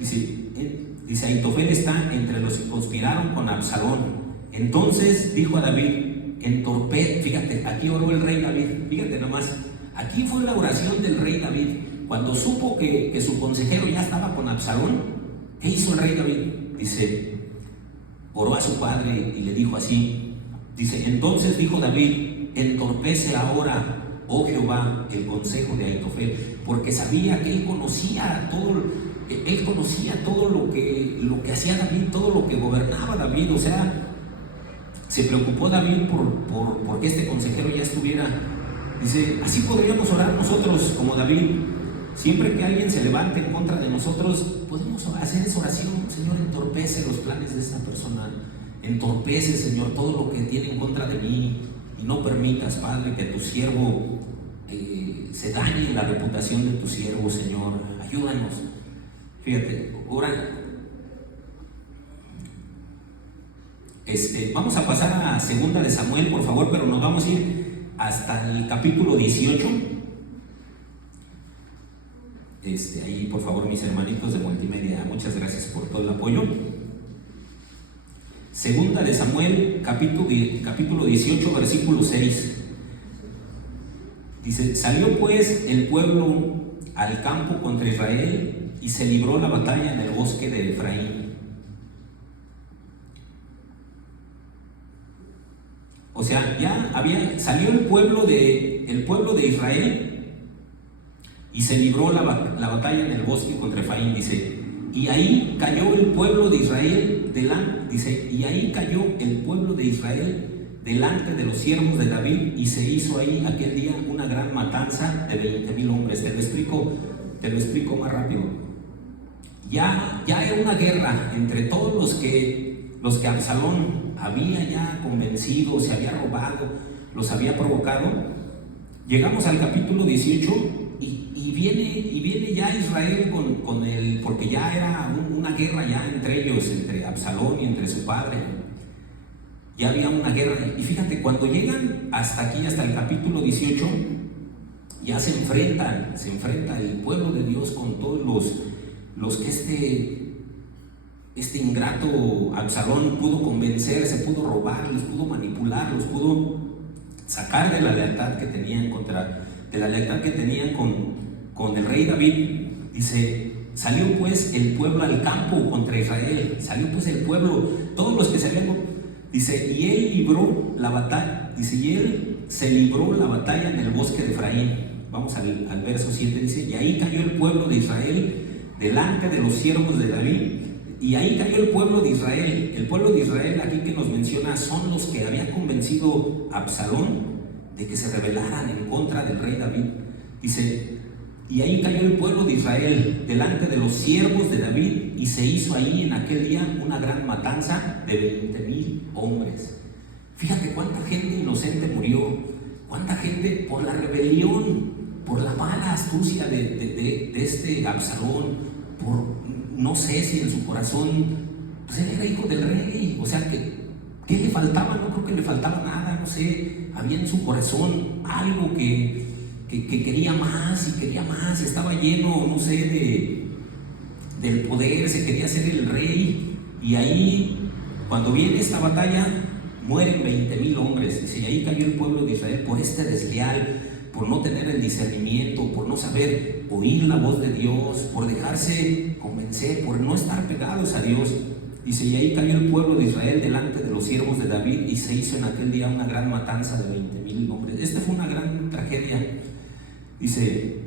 Dice: Ahitofel está entre los que conspiraron con Absalón. Entonces dijo a David: fíjate, aquí oró el rey David, fíjate nomás, aquí fue la oración del rey David. Cuando supo que su consejero ya estaba con Absalón, ¿qué hizo el rey David? Dice, oró a su padre y le dijo así, dice: entonces dijo David: entorpece ahora, oh Jehová, el consejo de Ahitofel, porque sabía que él conocía todo lo que hacía David, todo lo que gobernaba David. O sea, se preocupó David por que este consejero ya estuviera. Dice: así podríamos orar nosotros como David. Siempre que alguien se levante en contra de nosotros, podemos hacer esa oración: Señor, entorpece los planes de esta persona, entorpece, Señor, todo lo que tiene en contra de mí, y no permitas, Padre, que tu siervo se dañe la reputación de tu siervo, Señor. Ayúdanos. Fíjate, ahora vamos a pasar a 2 de Samuel, por favor, pero nos vamos a ir hasta el capítulo 18. ahí por favor mis hermanitos de multimedia, muchas gracias por todo el apoyo. Segunda de Samuel, capítulo 18, versículo 6. Dice: salió pues el pueblo al campo contra Israel y se libró la batalla en el bosque de Efraín. O sea, ya salió el pueblo de Israel y se libró la batalla en el bosque contra Efraín, dice. Y ahí cayó el pueblo de Israel delante de los siervos de David, y se hizo ahí aquel día una gran matanza de 20,000 hombres. Te lo explico más rápido. Ya era una guerra entre todos los que Absalón había ya convencido, se había robado, los había provocado. Llegamos al capítulo 18 y viene ya Israel con el, porque ya era una guerra ya entre ellos, entre Absalón y entre su padre. Ya había una guerra, y fíjate, cuando llegan hasta aquí, hasta el capítulo 18, ya se enfrenta el pueblo de Dios con todos los que este ingrato Absalón pudo convencer, se pudo robar, los pudo manipular, los pudo sacar de la lealtad que tenían con el rey David. Dice: salió pues el pueblo al campo contra Israel, salió pues el pueblo, todos los que se habían. Dice: y él libró la batalla, dice, y él se libró la batalla en el bosque de Efraín. Vamos al verso 7, dice: y ahí cayó el pueblo de Israel delante de los siervos de David. Y ahí cayó el pueblo de Israel. El pueblo de Israel aquí que nos menciona son los que había convencido a Absalón de que se rebelaran en contra del rey David. Dice: y ahí cayó el pueblo de Israel delante de los siervos de David, y se hizo ahí en aquel día una gran matanza de 20,000 hombres. Fíjate cuánta gente inocente murió, cuánta gente por la rebelión, por la mala astucia de este Absalón, por, no sé si en su corazón, pues él era hijo del rey, o sea, ¿qué le faltaba? No creo que le faltaba nada, no sé, había en su corazón algo que quería más y quería más, estaba lleno, no sé, del poder, se quería ser el rey. Y ahí, cuando viene esta batalla, mueren 20,000 hombres. Y ahí cayó el pueblo de Israel por este desleal, por no tener el discernimiento, por no saber oír la voz de Dios, por dejarse convencer, por no estar pegados a Dios. Dice: y ahí cayó el pueblo de Israel delante de los siervos de David, y se hizo en aquel día una gran matanza de 20,000 hombres. Esta fue una gran tragedia. Dice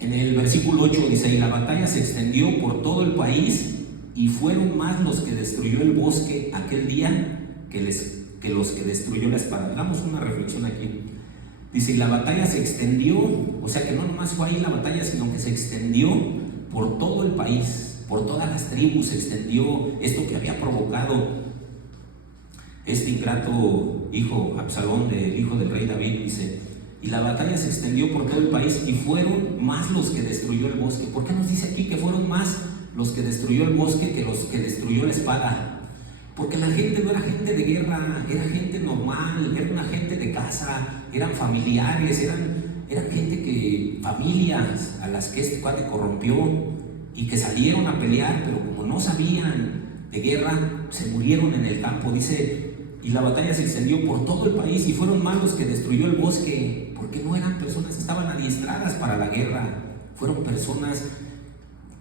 en el versículo 8, dice: y la batalla se extendió por todo el país, y fueron más los que destruyó el bosque aquel día que los que destruyó la espada. Hagamos una reflexión aquí. Dice: y la batalla se extendió, o sea que no nomás fue ahí la batalla, sino que se extendió por todo el país, por todas las tribus se extendió esto que había provocado este ingrato hijo Absalón, del hijo del rey David. Dice: y la batalla se extendió por todo el país, y fueron más los que destruyó el bosque. ¿Por qué nos dice aquí que fueron más los que destruyó el bosque que los que destruyó la espada? Porque la gente no era gente de guerra, era gente normal, era una gente de casa, eran familiares, eran familias a las que este cuate corrompió y que salieron a pelear, pero como no sabían de guerra, se murieron en el campo. Dice: y la batalla se extendió por todo el país, y fueron más los que destruyó el bosque, porque no eran personas, estaban adiestradas para la guerra, fueron personas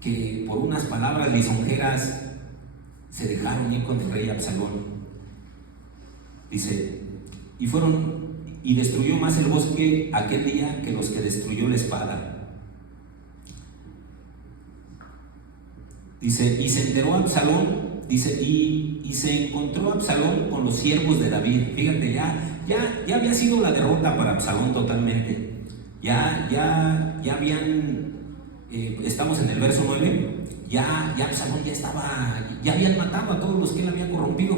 que por unas palabras lisonjeras se dejaron ir con el rey Absalón. Dice: y destruyó más el bosque aquel día que los que destruyó la espada. Dice: y se enteró Absalón. Dice: y se encontró Absalón con los siervos de David. Fíjate, ya había sido la derrota para Absalón totalmente. Ya habían, estamos en el verso 9, ya Absalón ya habían matado a todos los que él había corrompido.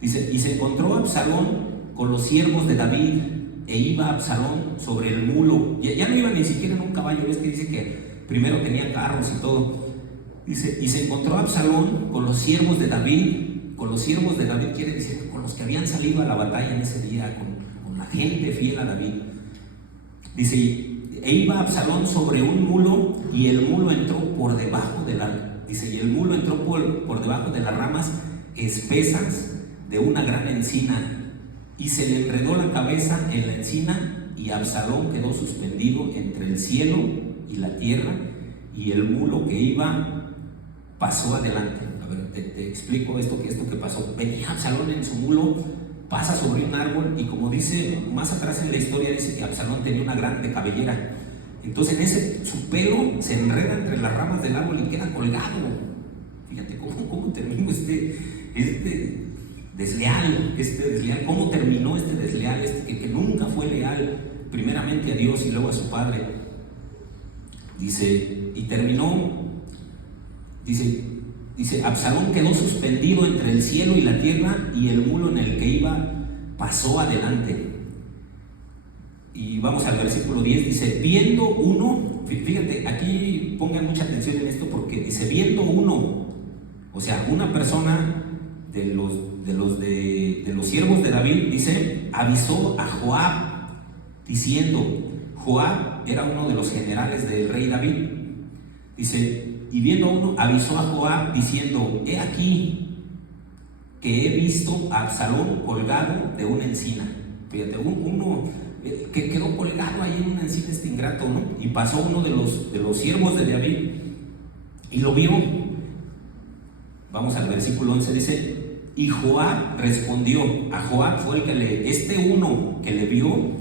Dice: y se encontró Absalón con los siervos de David, e iba Absalón sobre el mulo. Ya no iba ni siquiera en un caballo, ves que dice que primero tenían carros y todo. Dice: y se encontró Absalón con los siervos de David. Con los siervos de David quiere decir con los que habían salido a la batalla en ese día, con la gente fiel a David. Dice: e iba Absalón sobre un mulo, y el mulo entró por debajo de y el mulo entró por debajo de las ramas espesas de una gran encina, y se le enredó la cabeza en la encina, y Absalón quedó suspendido entre el cielo y la tierra, y el mulo que iba pasó adelante. A ver, te explico esto que pasó. Venía Absalón en su mulo, pasa sobre un árbol, y como dice más atrás en la historia, dice que Absalón tenía una grande cabellera. Entonces su pelo se enreda entre las ramas del árbol y queda colgado. Fíjate cómo terminó este desleal, cómo terminó este desleal, que nunca fue leal primeramente a Dios y luego a su padre. Dice, y terminó, dice, Absalón quedó suspendido entre el cielo y la tierra, y el mulo en el que iba pasó adelante. Y vamos al versículo 10, dice, viendo uno, fíjate, aquí pongan mucha atención en esto, porque dice, viendo uno, o sea, una persona de los siervos de David, dice, avisó a Joab, diciendo, Joab era uno de los generales del rey David, dice, y viendo uno, avisó a Joab, diciendo, he aquí que he visto a Absalón colgado de una encina. Fíjate, uno que quedó colgado ahí en una encina, este ingrato, ¿no? Y pasó uno de los siervos de David y lo vio. Vamos al versículo 11, dice, y Joab respondió. A Joab fue el que uno que le vio,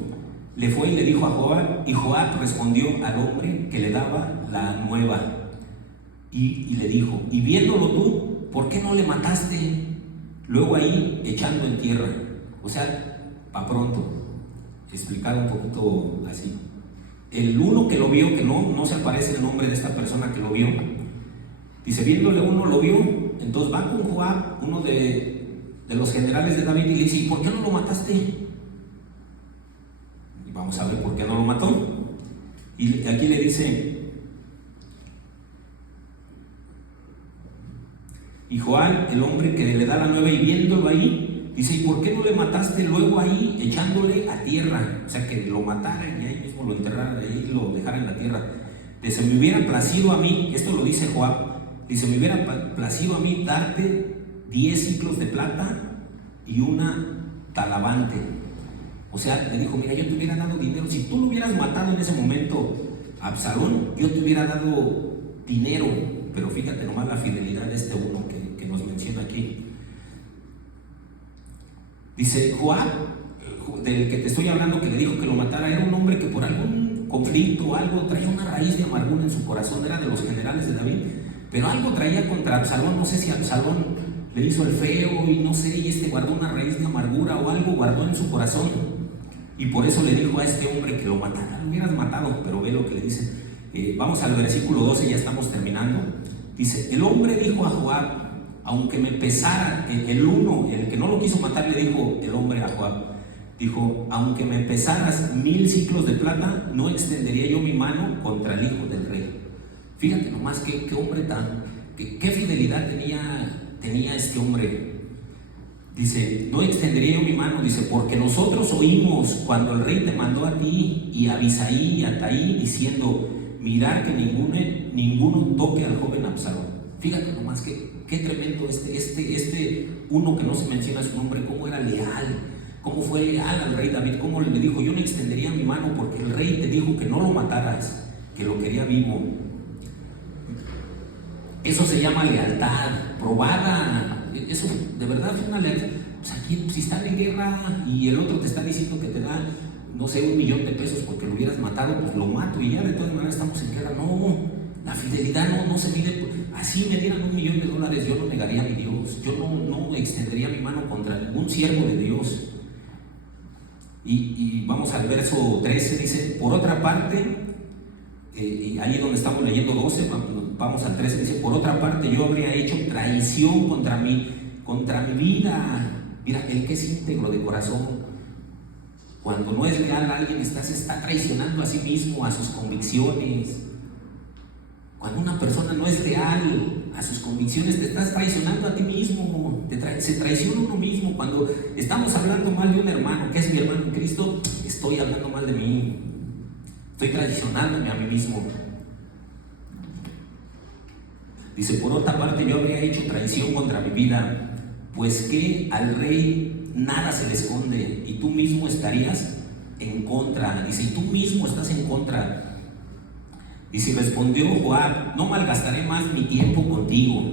le fue y le dijo a Joab, y Joab respondió al hombre que le daba la nueva, y le dijo, y viéndolo tú, ¿por qué no le mataste luego ahí echando en tierra? O sea, para pronto, explicar un poquito así. El uno que lo vio, que no se aparece el nombre de esta persona que lo vio, dice, viéndole uno lo vio, entonces va con Joab, uno de los generales de David, y le dice, ¿y por qué no lo mataste? Y vamos a ver por qué no lo mató. Y aquí le dice, y Joab, el hombre que le da la nueva, y viéndolo ahí, dice, ¿y por qué no le mataste luego ahí echándole a tierra? O sea, que lo mataran y ahí mismo lo enterraran, ahí lo dejaran en la tierra. Dice, me hubiera placido a mí, esto lo dice Joab, dice, me hubiera placido a mí darte 10 ciclos de plata y una talavante. O sea, le dijo, mira, yo te hubiera dado dinero. Si tú lo hubieras matado en ese momento a Absalón, yo te hubiera dado dinero. Pero fíjate nomás la fidelidad de este uno que nos menciona aquí. Dice, Joab, del que te estoy hablando, que le dijo que lo matara, era un hombre que por algún conflicto o algo traía una raíz de amargura en su corazón. Era de los generales de David, pero algo traía contra Absalón. No sé si Absalón le hizo el feo y no sé, y guardó una raíz de amargura o algo guardó en su corazón, y por eso le dijo a este hombre que lo matara. Lo hubieras matado, pero ve lo que le dice. Vamos al versículo 12, ya estamos terminando. Dice, el hombre dijo a Joab, aunque me pesara, el que no lo quiso matar, le dijo el hombre a Joab, dijo, aunque me pesaras 1000 ciclos de plata, no extendería yo mi mano contra el hijo del rey. Fíjate nomás qué hombre qué fidelidad tenía este hombre. Dice, no extendería yo mi mano, dice, porque nosotros oímos cuando el rey te mandó a ti y a Abisai y a Taí, diciendo, mirar que ninguno toque al joven Absalón. Fíjate nomás qué tremendo este uno que no se menciona su nombre, cómo era leal, cómo fue leal al rey David, cómo le dijo, yo no extendería mi mano porque el rey te dijo que no lo mataras, que lo quería vivo. Eso se llama lealtad probada. Eso de verdad fue una lealtad. O sea, aquí, si están en guerra y el otro te está diciendo que te da, no sé, $1,000,000 porque lo hubieras matado, pues lo mato y ya de todas maneras estamos en guerra. No, la fidelidad no se mide. Así me dieran $1,000,000, yo no negaría a mi Dios. Yo no extendería mi mano contra ningún siervo de Dios. Y vamos al verso 13, dice, por otra parte, y ahí donde estamos leyendo 12, vamos al 13, dice, por otra parte yo habría hecho traición contra mi vida. Mira, el que es íntegro de corazón, cuando no es leal a alguien, se está traicionando a sí mismo, a sus convicciones. Cuando una persona no es leal a sus convicciones, te estás traicionando a ti mismo, se traiciona uno mismo. Cuando estamos hablando mal de un hermano, que es mi hermano en Cristo, estoy hablando mal de mí. Estoy traicionándome a mí mismo. Dice, por otra parte, yo habría hecho traición contra mi vida, pues que al rey nada se le esconde, y tú mismo estarías en contra. Dice, y tú mismo estás en contra. Dice, respondió Joab, no malgastaré más mi tiempo contigo.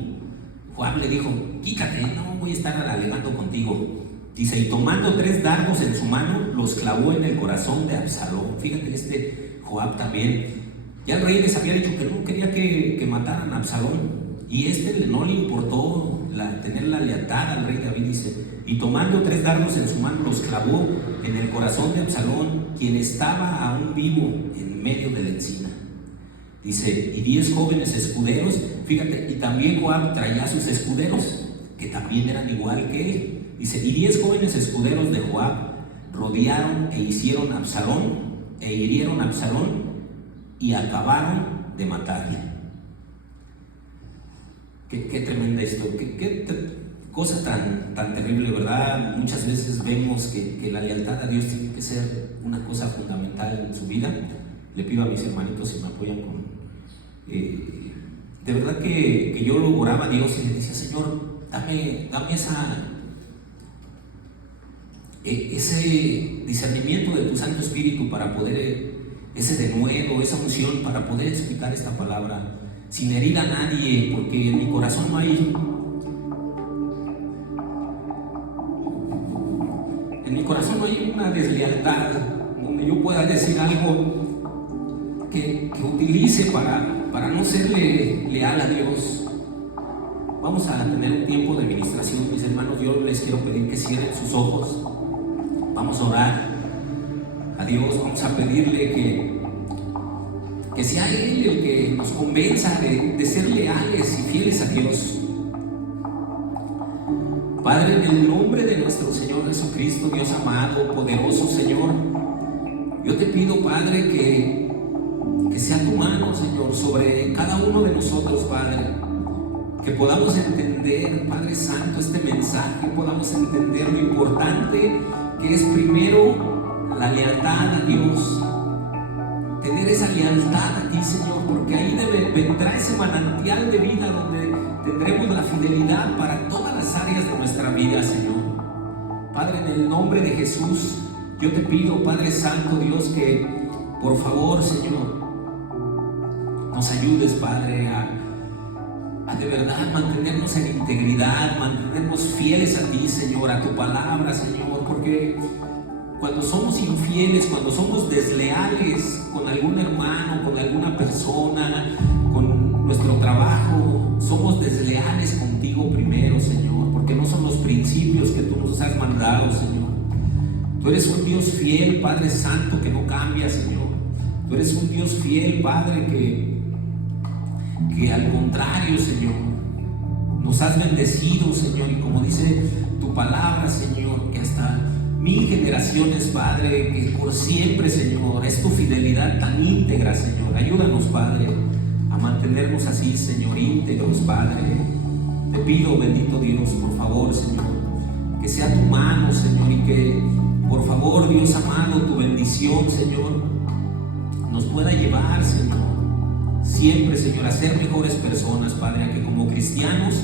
Joab le dijo, quítate, no voy a estar alegando contigo. Dice, y tomando 3 dardos en su mano, los clavó en el corazón de Absalón. Fíjate, Joab también, ya el rey les había dicho que no quería que mataran a Absalón, y no le importó tener la lealtad al rey David. Dice, y tomando 3 dardos en su mano, los clavó en el corazón de Absalón, quien estaba aún vivo en medio de la encina. Dice, y 10 jóvenes escuderos, fíjate, y también Joab traía sus escuderos, que también eran igual que él. Dice, y 10 jóvenes escuderos de Joab rodearon e hirieron a Absalón y acabaron de matarle. Qué tremenda esto, qué cosa tan terrible, ¿verdad? Muchas veces vemos que la lealtad a Dios tiene que ser una cosa fundamental en su vida. Le pido a mis hermanitos si me apoyan con... de verdad que yo lo oraba a Dios y le decía, Señor, dame ese discernimiento de tu Santo Espíritu para poder, ese denuedo, esa unción para poder explicar esta palabra sin herir a nadie, porque en mi corazón no hay una deslealtad donde yo pueda decir algo que utilice para no serle leal a Dios. Vamos a tener un tiempo de administración, mis hermanos. Yo les quiero pedir que cierren sus ojos. Vamos a orar a Dios, vamos a pedirle que sea Él el que nos convenza de ser leales y fieles a Dios. Padre, en el nombre de nuestro Señor Jesucristo, Dios amado, poderoso Señor, yo te pido, Padre, que sea tu mano, Señor, sobre cada uno de nosotros, Padre, que podamos entender, Padre Santo, este mensaje, podamos entender lo importante que es primero la lealtad a Dios, tener esa lealtad a ti, Señor, porque ahí vendrá ese manantial de vida donde tendremos la fidelidad para todas las áreas de nuestra vida, Señor. Padre, en el nombre de Jesús, yo te pido, Padre Santo, Dios, que por favor, Señor, nos ayudes, Padre, a de verdad mantenernos en integridad, mantenernos fieles a ti, Señor, a tu palabra, Señor, porque cuando somos infieles, cuando somos desleales con algún hermano, con alguna persona, con nuestro trabajo, somos desleales contigo primero, Señor, porque no son los principios que tú nos has mandado, Señor. Tú eres un Dios fiel, Padre Santo, que no cambia, Señor. Tú eres un Dios fiel, Padre, que al contrario, Señor, nos has bendecido, Señor, y como dice tu palabra, Señor, que hasta 1000 generaciones, Padre, que por siempre, Señor, es tu fidelidad tan íntegra, Señor. Ayúdanos, Padre, a mantenernos así, Señor, íntegros, Padre. Te pido, bendito Dios, por favor, Señor, que sea tu mano, Señor, y que, por favor, Dios amado, tu bendición, Señor, nos pueda llevar, Señor, siempre, Señor, a ser mejores personas, Padre, a que como cristianos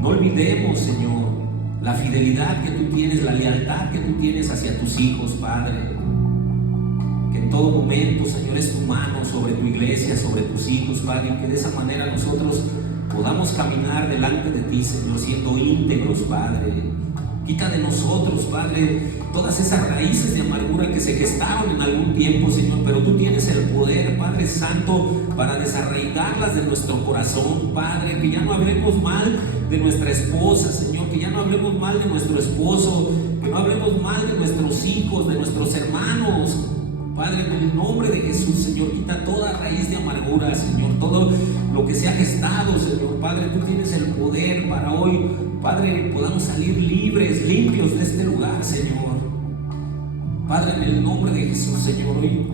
no olvidemos, Señor, la fidelidad que tú tienes, la lealtad que tú tienes hacia tus hijos, Padre. Que en todo momento, Señor, es tu mano sobre tu iglesia, sobre tus hijos, Padre, y que de esa manera nosotros podamos caminar delante de ti, Señor, siendo íntegros, Padre. Quita de nosotros, Padre, todas esas raíces de amargura que se gestaron en algún tiempo, Señor, pero tú tienes el poder, Padre Santo, para desarraigarlas de nuestro corazón, Padre, que ya no hablemos mal de nuestra esposa, Señor, que ya no hablemos mal de nuestro esposo, que no hablemos mal de nuestros hijos, de nuestros hermanos. Padre, en el nombre de Jesús, Señor, quita toda raíz de amargura, Señor, todo lo que se ha gestado, Señor. Padre, tú tienes el poder para hoy, Padre, podamos salir libres, limpios de este lugar, Señor. Padre, en el nombre de Jesús, Señor, hoy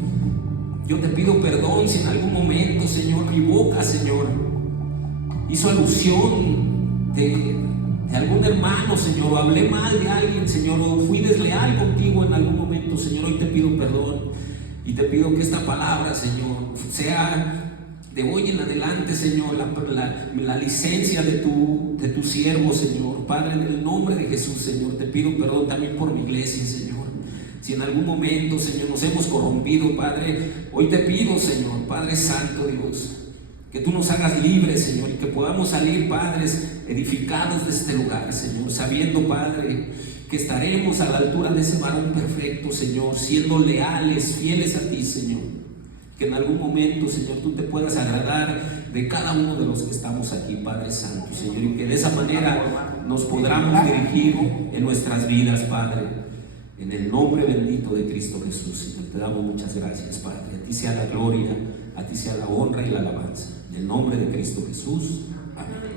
yo te pido perdón si en algún momento, Señor, mi boca, Señor, hizo alusión de algún hermano, Señor, o hablé mal de alguien, Señor, o fui desleal contigo en algún momento, Señor. Hoy te pido perdón. Y te pido que esta palabra, Señor, sea de hoy en adelante, Señor, la licencia de tu siervo, Señor. Padre, en el nombre de Jesús, Señor, te pido perdón también por mi iglesia, Señor. Si en algún momento, Señor, nos hemos corrompido, Padre, hoy te pido, Señor, Padre Santo, Dios, que tú nos hagas libres, Señor, y que podamos salir, Padres, edificados de este lugar, Señor, sabiendo, Padre, que estaremos a la altura de ese varón perfecto, Señor, siendo leales, fieles a ti, Señor. Que en algún momento, Señor, tú te puedas agradar de cada uno de los que estamos aquí, Padre Santo, Señor, y que de esa manera nos podamos dirigir en nuestras vidas, Padre. En el nombre bendito de Cristo Jesús, Señor, te damos muchas gracias, Padre. A ti sea la gloria, a ti sea la honra y la alabanza. En el nombre de Cristo Jesús. Amén.